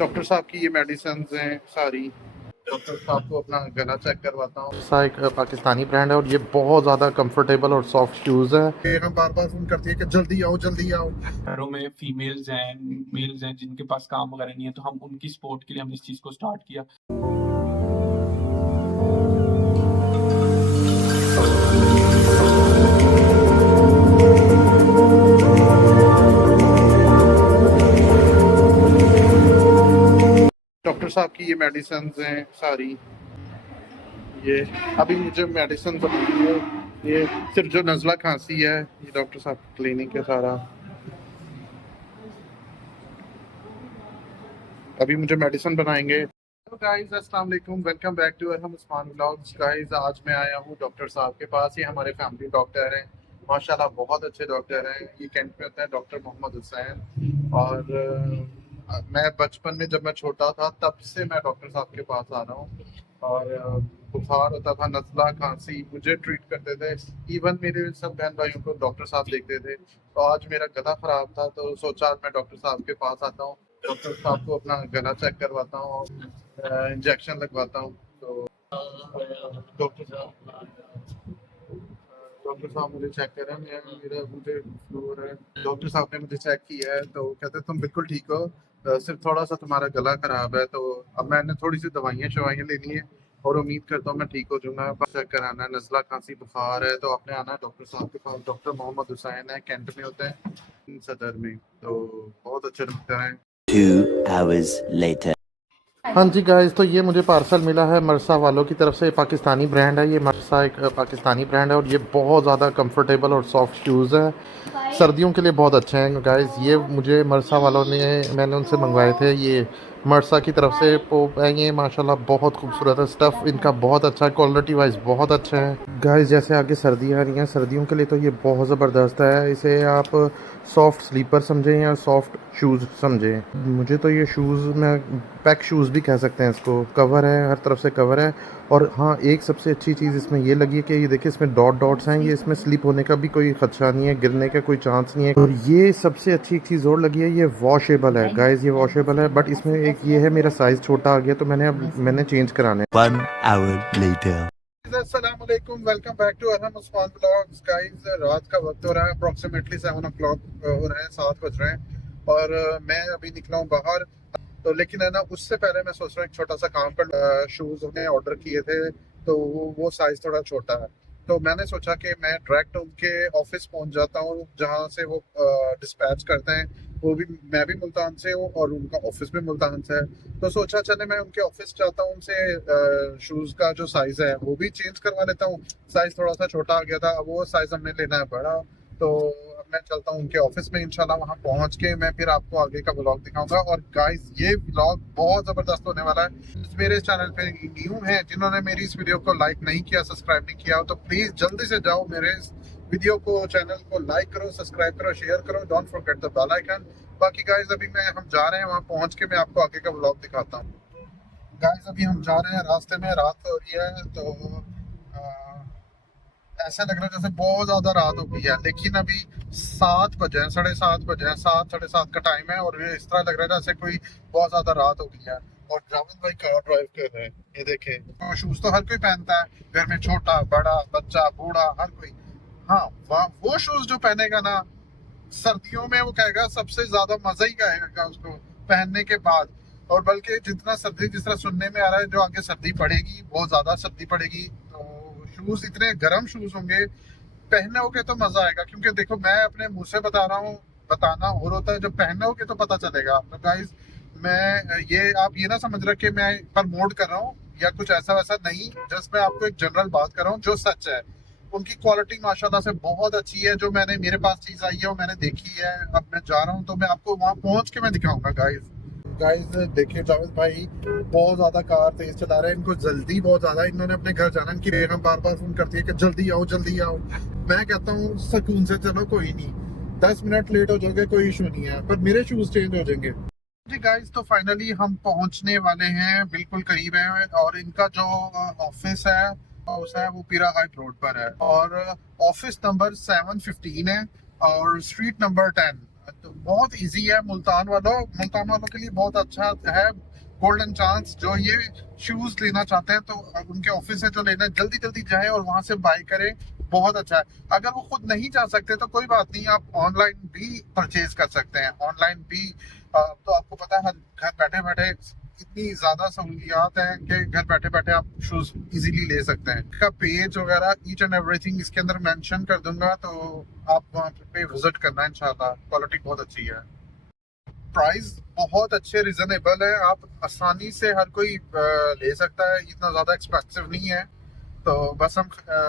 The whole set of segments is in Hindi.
डॉक्टर साहब की ये मेडिसिन हैं सारी। डॉक्टर साहब को अपना गला चेक करवाता हूँ। सा एक पाकिस्तानी ब्रांड है और ये बहुत ज़्यादा कंफर्टेबल और सॉफ्ट शूज़ है। ये हम बार बार फ़ोन करती है कि जल्दी आओ जल्दी आओ। घरों में फीमेल्स हैं, मेल्स हैं जिनके पास काम वगैरह नहीं है, तो हम उनकी सपोर्ट के लिए हमने इस चीज़ को स्टार्ट किया। डॉक्टर साहब की ये मेडिसिन हैं सारी। ये अभी मुझे मेडिसिन बनानी है। ये सिर्फ जो नज़ला खांसी है, ये डॉक्टर साहब क्लिनिक है सारा। अभी मुझे मेडिसिन बनाएंगे। हेलो गाइस, अस्सलाम वालेकुम, वेलकम बैक टू हम उस्मान व्लॉग्स। गाइस आज मैं आया हूँ डॉक्टर साहब के पास। ये हमारे फैमिली डॉक्टर हैं, माशाल्लाह बहुत अच्छे डॉक्टर हैं। ये कैंट में होता है डॉक्टर मोहम्मद हुसैन। और मैं बचपन में जब मैं छोटा था तब से मैं डॉक्टर साहब के पास आ रहा हूँ। और बुखार होता था, नज़ला खांसी, मुझे ट्रीट करते थे। इवन मेरे सब बहन भाइयों को डॉक्टर साहब देखते थे। तो आज मेरा गला खराब था तो सोचा आज मैं डॉक्टर साहब के पास आता हूँ, डॉक्टर साहब को अपना गला चेक करवाता हूँ और इंजेक्शन लगवाता हूँ। तो डॉक्टर साहब डॉक्टर साहब मुझे चेक कर रहे हैं। मेरा मुझे फ्लू हो रहा है। डॉक्टर साहब ने मुझे चेक किया है तो कहते हैं तुम बिल्कुल ठीक हो, सिर्फ थोड़ा सा तुम्हारा गला खराब है। तो अब मैंने थोड़ी सी दवाइयाँ शवाइयाँ लेनी है और उम्मीद करता हूँ मैं ठीक हो जाऊंगा। बस चेक कराना है, नज़ला खांसी बुखार है तो आपने आना है डॉक्टर साहब के पास। डॉक्टर मोहम्मद हुसैन है, कैंट में होता है सदर में। तो बहुत अच्छे डॉक्टर हैं। 2 hours later. हाँ जी गाइस, तो ये मुझे पार्सल मिला है मरसा वालों की तरफ से। पाकिस्तानी ब्रांड है ये, मरसा एक पाकिस्तानी ब्रांड है और ये बहुत ज़्यादा कंफर्टेबल और सॉफ्ट शूज़ हैं। सर्दियों के लिए बहुत अच्छे हैं गाइस। ये मुझे मरसा वालों ने, मैंने उनसे मंगवाए थे। ये मरसा की तरफ से ये माशाल्लाह बहुत खूबसूरत है। स्टफ़ इनका बहुत अच्छा है, क्वालिटी वाइज बहुत अच्छा है गाइस। जैसे आगे सर्दी आ रही हैं, सर्दियों के लिए तो ये बहुत ज़बरदस्त है। इसे आप सॉफ्ट स्लीपर समझें या सॉफ्ट शूज़ समझें। मुझे तो ये शूज़ में पैक शूज़ भी कह सकते हैं इसको। कवर है, हर तरफ से कवर है। और हाँ, एक सबसे अच्छी चीज़ इसमें ये लगी है कि ये देखिए इसमें डॉट्स हैं। ये इसमें स्लिप होने का भी कोई खदशा नहीं है, गिरने का कोई चांस नहीं है। और ये सबसे अच्छी एक चीज़ और लगी है, ये वॉशेबल है गाइस। ये वॉशेबल है, बट इसमें एक ये है, मेरा साइज़ छोटा आ गया तो मैंने चेंज कराना है। 1 hour later. अस्सलाम वालेकुम, welcome back to Arham Usman vlogs. Guys रात का वक्त हो रहा है, अप्रॉक्सीमेटली 7 o'clock हो रहे हैं, 7 बज रहे हैं। और मैं अभी निकला हूँ बाहर। तो लेकिन है ना, उससे पहले मैं सोच रहा हूँ एक छोटा सा काम कर। शूज़ हमने ऑर्डर किए थे तो वो साइज़ थोड़ा छोटा है। तो मैंने सोचा कि मैं डायरेक्ट उनके ऑफिस पहुंच जाता हूँ जहाँ से वो डिस्पैच करते हैं। वो भी, मैं भी मुल्तान से हूँ और उनका ऑफिस भी मुल्तान से है। तो सोचा चले मैं उनके ऑफिस जाता हूँ, उनसे शूज़ का जो साइज़ है वो भी चेंज करवा लेता हूँ। साइज़ थोड़ा सा छोटा आ गया था, अब वो साइज़ हमने लेना है बड़ा। तो अब मैं चलता हूँ उनके ऑफिस में, इंशाल्लाह वहाँ पहुँच के मैं फिर आपको आगे का व्लॉग दिखाऊंगा। और गाइस ये व्लॉग बहुत ज़बरदस्त होने वाला है। मेरे इस चैनल पे न्यू है, जिन्होंने मेरी इस वीडियो को लाइक नहीं किया, सब्सक्राइब नहीं किया, तो प्लीज़ जल्दी से जाओ मेरे इस वीडियो को, चैनल को लाइक करो, सब्सक्राइब करो, शेयर करो, don't forget the bell icon. बाकी गाइस अभी हम जा रहे हैं, वहाँ पहुँच के मैं आपको आगे का व्लॉग दिखाता हूँ। गाइस अभी हम जा रहे हैं, रास्ते में रात हो रही है तो ऐसा लग रहा है जैसे बहुत ज्यादा रात हो गई है। लेकिन अभी 7 बजे हैं, 7:30 बजे हैं, 7 साढ़े 7 का टाइम है और ये इस तरह लग रहा है जैसे कोई बहुत ज्यादा रात हो गई है। और जावेद भाई कार ड्राइव कर रहे हैं, ये देखे। तो शूज तो हर कोई पहनता है घर में, छोटा बड़ा बच्चा बूढ़ा हर कोई। हाँ, वो शूज जो पहनेगा ना सर्दियों में, वो कहेगा सबसे ज्यादा मजा ही आएगा उसको पहनने के बाद। और बल्कि जितना सर्दी, जिस तरह सुनने में आ रहा है जो आगे सर्दी पड़ेगी, बहुत ज्यादा सर्दी पड़ेगी, तो शूज इतने गर्म शूज होंगे, पहनोगे तो मजा आएगा। क्योंकि देखो मैं अपने मुंह से बता रहा हूँ, बताना और होता है, जब पहनोगे तो पता चलेगा। तो गाइज मैं ये, आप ये ना समझ रहे कि मैं प्रमोट कर रहा हूँ या कुछ ऐसा वैसा नहीं, जस्ट मैं आपको एक जनरल बात कर रहा हूँ जो सच है। उनकी क्वालिटी माशाल्लाह से बहुत अच्छी है। जो मैंने, मेरे पास चीज आई है वो मैंने देखी है। अब मैं जा रहा हूँ तो मैं आपको वहां पहुंच के मैं दिखाऊंगा। गाइस देखिए, जावेद भाई बहुत ज्यादा कार तेज चला रहे हैं, इनको जल्दी बहुत ज्यादा। इन्होंने अपने घर जाना, इनकी बेगम बार बार फोन करती है कि जल्दी आओ जल्दी आओ। मैं कहता हूँ सुकून से चलो, कोई नहीं, 10 मिनट लेट हो जाओगे कोई इशू नहीं है, पर मेरे शूज चेंज हो जाएंगे। जी गाइस, तो फाइनली हम पहुंचने वाले हैं, बिल्कुल करीब है। और इनका जो ऑफिस है, हाउस है, वो पीरा हाइट रोड पर है। और ऑफिस नंबर 715 है और स्ट्रीट नंबर 10। तो बहुत इजी है। मुल्तान वालों के लिए बहुत अच्छा है। गोल्डन चांस जो ये शूज लेना चाहते हैं तो उनके ऑफिस से जो लेना है जल्दी जल्दी जाएं और वहां से बाय करें। बहुत अच्छा है। अगर वो खुद नहीं जा सकते तो कोई बात नहीं, आप ऑनलाइन भी परचेज कर सकते हैं। ऑनलाइन भी तो आपको पता है घर बैठे बैठे इतनी ज्यादा सहूलियात हैं कि घर बैठे बैठे आप शूज इजीली ले सकते हैं। का पेज वगैरह ईच एंड एवरीथिंग इसके अंदर मेंशन कर दूंगा, तो आप वहाँ पे विजिट करना इंशाल्लाह। क्वालिटी बहुत अच्छी है। प्राइस बहुत अच्छे रिजनेबल है। आप आसानी से हर कोई ले सकता है, इतना ज्यादा एक्सपेंसिव नहीं है। तो बस हम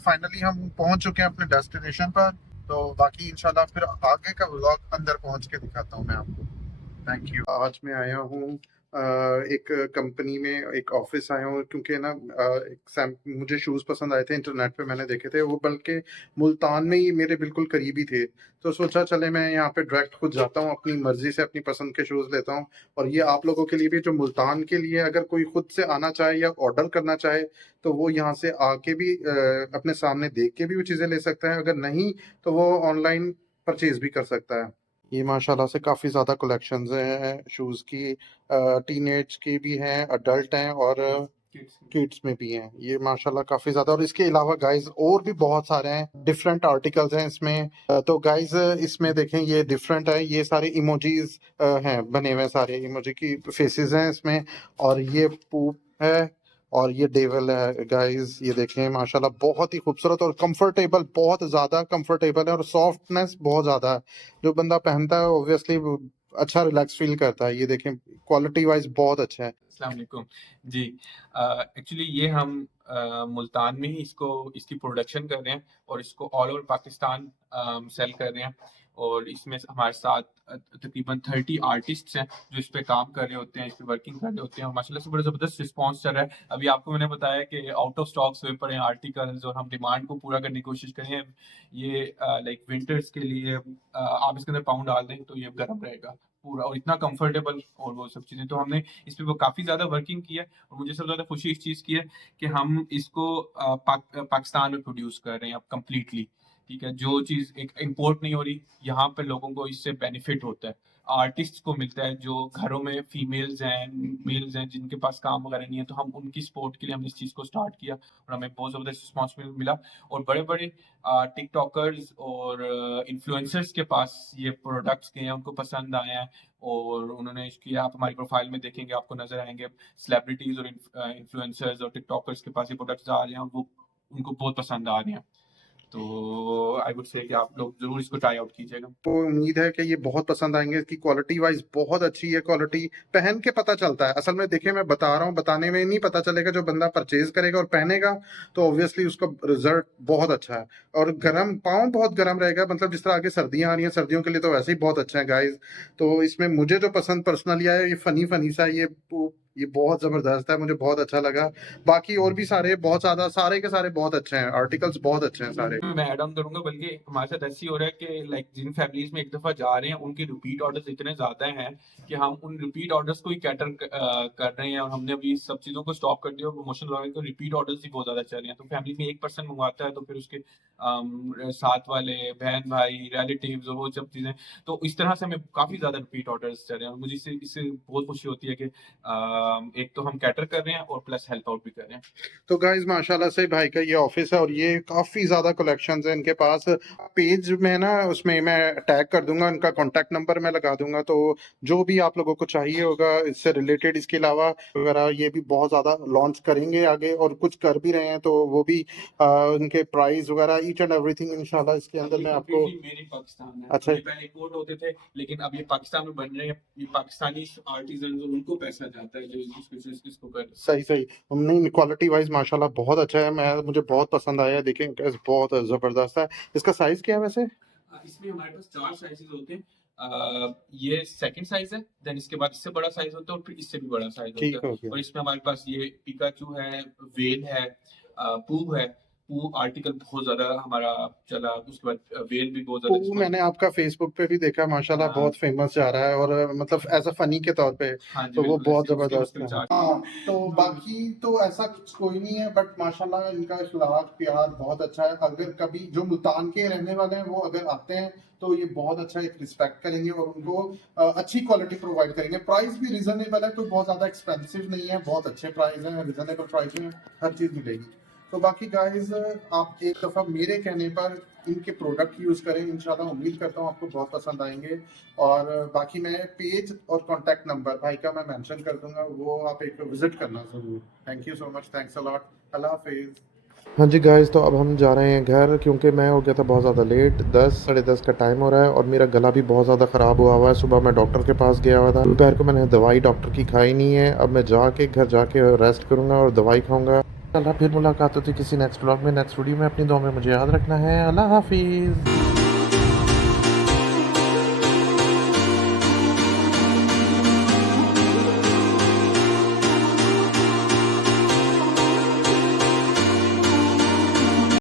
फाइनली हम पहुंच चुके हैं अपने डेस्टिनेशन पर। तो बाकी इंशाल्लाह फिर आगे का व्लॉग अंदर पहुंच के दिखाता हूँ मैं आपको। Thank you. आज मैं आया हूँ एक कंपनी में, एक ऑफिस आया हूँ क्योंकि ना मुझे शूज़ पसंद आए थे, इंटरनेट पे मैंने देखे थे वो, बल्कि मुल्तान में ही मेरे बिल्कुल करीबी थे। तो सोचा चले मैं यहाँ पे डायरेक्ट खुद जाता हूँ, अपनी मर्जी से अपनी पसंद के शूज़ लेता हूँ। और ये आप लोगों के लिए भी, जो मुल्तान के लिए अगर कोई खुद से आना चाहे या ऑर्डर करना चाहे तो वो यहाँ से आके भी अपने सामने देख के भी वो चीज़ें ले सकता है। अगर नहीं तो वो ऑनलाइन परचेज भी कर सकता है। ये माशाल्लाह से काफ़ी ज़्यादा कलेक्शंस हैं शूज़ की। टीनेज की भी हैं, अडल्ट हैं और किड्स किड्स में भी हैं। ये माशाल्लाह काफ़ी ज़्यादा, और इसके अलावा गाइस और भी बहुत सारे हैं, डिफरेंट आर्टिकल्स हैं इसमें। तो गाइस इसमें देखें ये डिफरेंट है, ये सारे इमोजीज हैं बने हुए, सारे इमोजी की फेसेस हैं इसमें। और ये पूप है और ये डेविल है गाइस। ये देखें माशाल्लाह बहुत ही खूबसूरत और कंफर्टेबल, बहुत ज़्यादा कंफर्टेबल है और सॉफ्टनेस बहुत ज़्यादा है। जो बंदा पहनता है ऑब्वियसली अच्छा रिलैक्स फील करता है। ये देखें क्वालिटी वाइज बहुत अच्छा है। अस्सलाम वालेकुम जी। एक्चुअली ये हम मुल्तान में ही इसकी प्रोडक्शन कर रहे हैं और इसको ऑल ओवर पाकिस्तान सेल कर रहे हैं। और इसमें हमारे साथ तकरीबन 30 आर्टिस्ट्स हैं जो इस पे काम कर रहे होते हैं, इस पे वर्किंग कर रहे होते हैं और माशाल्लाह से बड़ा ज़बरदस्त रिस्पांस चल रहा है। अभी आपको मैंने बताया कि आउट ऑफ स्टॉक्स हुए पड़े हैं आर्टिकल्स और हम डिमांड को पूरा करने की कोशिश करें। ये लाइक विंटर्स के लिए आप इसके अंदर पाउंड डाल दें तो ये गर्म रहेगा पूरा और इतना कंफर्टेबल और वो सब चीज़ें। तो हमने इस पे वो काफ़ी ज़्यादा वर्किंग की है और मुझे सबसे ज़्यादा खुशी इस चीज़ की है कि हम इसको पाकिस्तान में प्रोड्यूस कर रहे हैं अब कंप्लीटली। ठीक है, जो चीज़ एक इम्पोर्ट नहीं हो रही, यहाँ पे लोगों को इससे बेनिफिट होता है, आर्टिस्ट को मिलता है। जो घरों में फीमेल्स हैं, मेल्स हैं जिनके पास काम वगैरह नहीं है, तो हम उनकी सपोर्ट के लिए हमने इस चीज़ को स्टार्ट किया और हमें बहुत ज़बरदस्त रिस्पॉन्स मिला। और बड़े बड़े टिकटॉकर्स और इन्फ्लुएंसर्स के पास ये प्रोडक्ट्स गए हैं, उनको पसंद आए हैं और उन्होंने इसकी, आप हमारी प्रोफाइल में देखेंगे आपको नजर आएंगे सेलिब्रिटीज और इन्फ्लुएंसर्स और टिकटॉकर्स के पास ये प्रोडक्ट्स आ रहे हैं और वो उनको बहुत पसंद आ रहे हैं। तो आई वुड से कि आप लोग जरूर इसको ट्राई आउट कीजिएगा। तो उम्मीद है कि ये बहुत पसंद आएंगे। इसकी क्वालिटी वाइज बहुत अच्छी है। क्वालिटी पहन के पता चलता है। असल में देखिए मैं बता रहा हूँ, बताने में नहीं पता चलेगा। जो बंदा परचेज करेगा और पहनेगा तो ऑब्वियसली उसका रिजल्ट बहुत अच्छा है। और गर्म, पाँव बहुत गर्म रहेगा, मतलब जिस तरह आगे सर्दियां आ रही हैं, सर्दियों के लिए तो वैसे ही बहुत अच्छा है गाइस। तो इसमें मुझे जो पसंद पर्सनली आया, ये फनी फनी सा, ये बहुत जबरदस्त है, मुझे बहुत अच्छा लगा। बाकी और भी सारे बहुत ज्यादा, सारे के सारे बहुत अच्छे हैं, आर्टिकल्स बहुत अच्छे हैं सारे। मैं ऐड ऑन करूंगा, बल्कि हमारे साथ ऐसी हो रहा है कि लाइक जिन फैमिलीज में एक दफा जा रहे हैं उनके रिपीट ऑर्डर्स इतने ज्यादा हैं कि हम उन रिपीट ऑर्डर्स को ही कैटर कर रहे हैं और हमने अभी सब चीजों को स्टॉप कर दिया और प्रमोशन लगा के रिपीट ऑर्डर्स ही बहुत ज्यादा चल रहे हैं। तो फैमिली में एक पर्सन मंगवाता है तो फिर उसके साथ वाले बहन भाई रिलेटिव्स और वो सब चीजें, तो इस तरह से हमें काफी ज्यादा रिपीट ऑर्डर्स चल रहे हैं और मुझे इससे इससे बहुत खुशी होती है कि एक तो हम कैटर कर रहे हैं और प्लस हेल्प आउट भी कर रहे हैं। तो गाइज माशाल्लाह से भाई का ये ऑफिस है और ये काफी ज्यादा कलेक्शंस है इनके पास। पेज में ना, उसमें मैं टैग कर दूंगा, इनका कांटेक्ट नंबर मैं लगा दूंगा। तो जो भी आप लोगों को चाहिए होगा इससे रिलेटेड, इसके अलावा वगैरह, ये भी बहुत ज्यादा लॉन्च करेंगे आगे और कुछ कर भी रहे हैं। तो वो भी उनके प्राइस वगैरह ईच एंड एवरीथिंग इंशाल्लाह इसके अंदर मैं आपको। मेरी पाकिस्तान है, अच्छा, ये पहले इंपोर्ट होते थे लेकिन अब ये पाकिस्तान में बन रहे हैं। ये पाकिस्तानी आर्टिजन उनको पैसा जाता है जो इसको कर। सही सही। नहीं, क्वालिटी वाइज माशाल्लाह बहुत अच्छा है। मुझे बहुत पसंद आया। देखें guys, बहुत जबरदस्त है। इसका साइज क्या है वैसे? इसमें हमारे पास 4 साइजेस होते हैं। ये सेकंड साइज है, देन इसके बाद इससे बड़ा साइज होता है और फिर इससे भी बड़ा साइज ठीक होता हो है। गया। और इसमें हमारे पास ये पिकाचू है, वेल है, पूब है। वो आर्टिकल बहुत ज़्यादा हमारा चला, उसके बाद वेल भी बहुत तो ज़्यादा इसको मैंने आपका फेसबुक पे भी देखा माशाल्लाह हाँ। बहुत फेमस जा रहा है और मतलब एज अ फनी के तौर पे हाँ जी, तो वो बिल्कुल बहुत ऐसे उसके जबरदस्त मुश्किल है। चार्ज हाँ, तो बाकी तो ऐसा कुछ कोई नहीं है बट माशाल्लाह इनका इखलाक प्यार बहुत अच्छा है। अगर कभी जो मुल्तान के रहने वाले हैं वो अगर आते हैं तो ये बहुत अच्छा एक रिस्पेक्ट करेंगे और उनको अच्छी क्वालिटी प्रोवाइड करेंगे। प्राइस भी रीजनेबल है, कोई बहुत ज्यादा एक्सपेंसिव नहीं है, बहुत अच्छे प्राइस हैं, रीजनेबल प्राइस में हर चीज मिलेगी। तो बाकी गाइस आप एक दफ़ा मेरे कहने पर इनके प्रोडक्ट यूज़ करें, इंशाल्लाह उम्मीद करता हूँ आपको बहुत पसंद आएंगे। और बाकी मैं पेज और कॉन्टैक्ट नंबर भाई का मैं मेंशन कर दूंगा, वो आप एक विजिट करना ज़रूर। Thank you so much, thanks a lot, अल्लाह हाफिज़। हाँ जी गाइस, तो अब हम जा रहे हैं घर क्योंकि मैं हो गया था बहुत ज़्यादा लेट। 10 साढ़े 10 का टाइम हो रहा है और मेरा गला भी बहुत ज़्यादा ख़राब हुआ है। सुबह मैं डॉक्टर के पास गया हुआ था, दोपहर को मैंने दवाई डॉक्टर की खाई नहीं है। अब मैं जाके घर जाके रेस्ट करूँगा और दवाई खाऊँगा। अल्लाह, फिर मुलाकात होती किसी नेक्स्ट व्लॉग में, नेक्स्ट वीडियो में। अपनी दुआ में मुझे याद रखना है। अल्लाह हाफिज़।